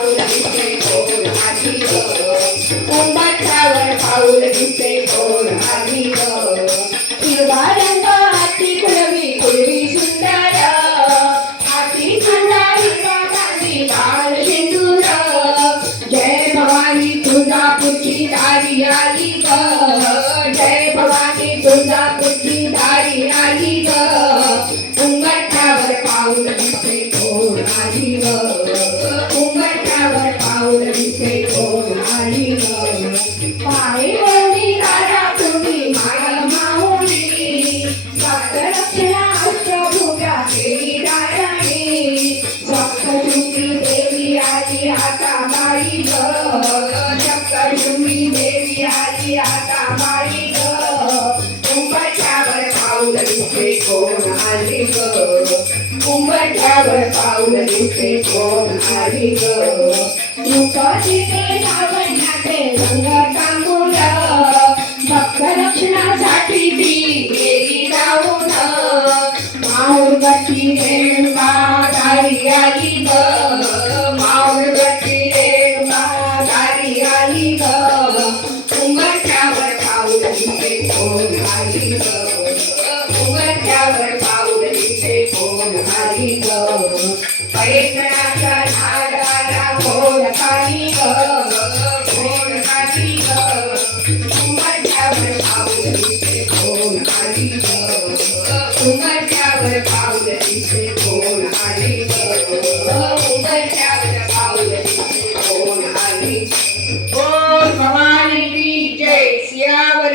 दिसे कोण आली ग उंबरठ्यावर पाऊल दिसे कोण आली ग हिरवा रंग हाती गुलाबी गुलबी सुंदर हाती खांदा हिरवा गांधी लाल शेंदूर जय भवानी तुळजापूरची दारी आली ग जय भवानी तुळजापूरची दारी आली ग उंबरठ्यावर पाऊल दिसे कोण आली ग उंबरठ्यावर पाऊल दिसे कोण आली ग पाय वळली राजा तुम्ही माय माऊली सप्तलक्षणा अष्टभुजा देवी नारायणी सप्तशृंगी देवी आली आता माई ग सप्तशृंगी देवी आली आता माई ग उंबरठ्यावर पाऊल दिसे कोण आली ग उंबरठ्यावर पाऊल दिसे कोण आली ग मुखटिके लावण्याचे रंग तांबूल भक्त रक्षणासाठी ती गेली जाऊन माऊरगट्टी रेणुका दारी आली ग माऊरगट्टी रेणुका दारी आली ग उंबरठ्यावर पाऊल दिसे कोण आली ग उंबरठ्यावर पाऊल दिसे कोण आली ग पैठणाचा झाडाला कोण खाली ग कोण खाली ग उंबरठ्यावर पाऊल दिसे कोण आली ग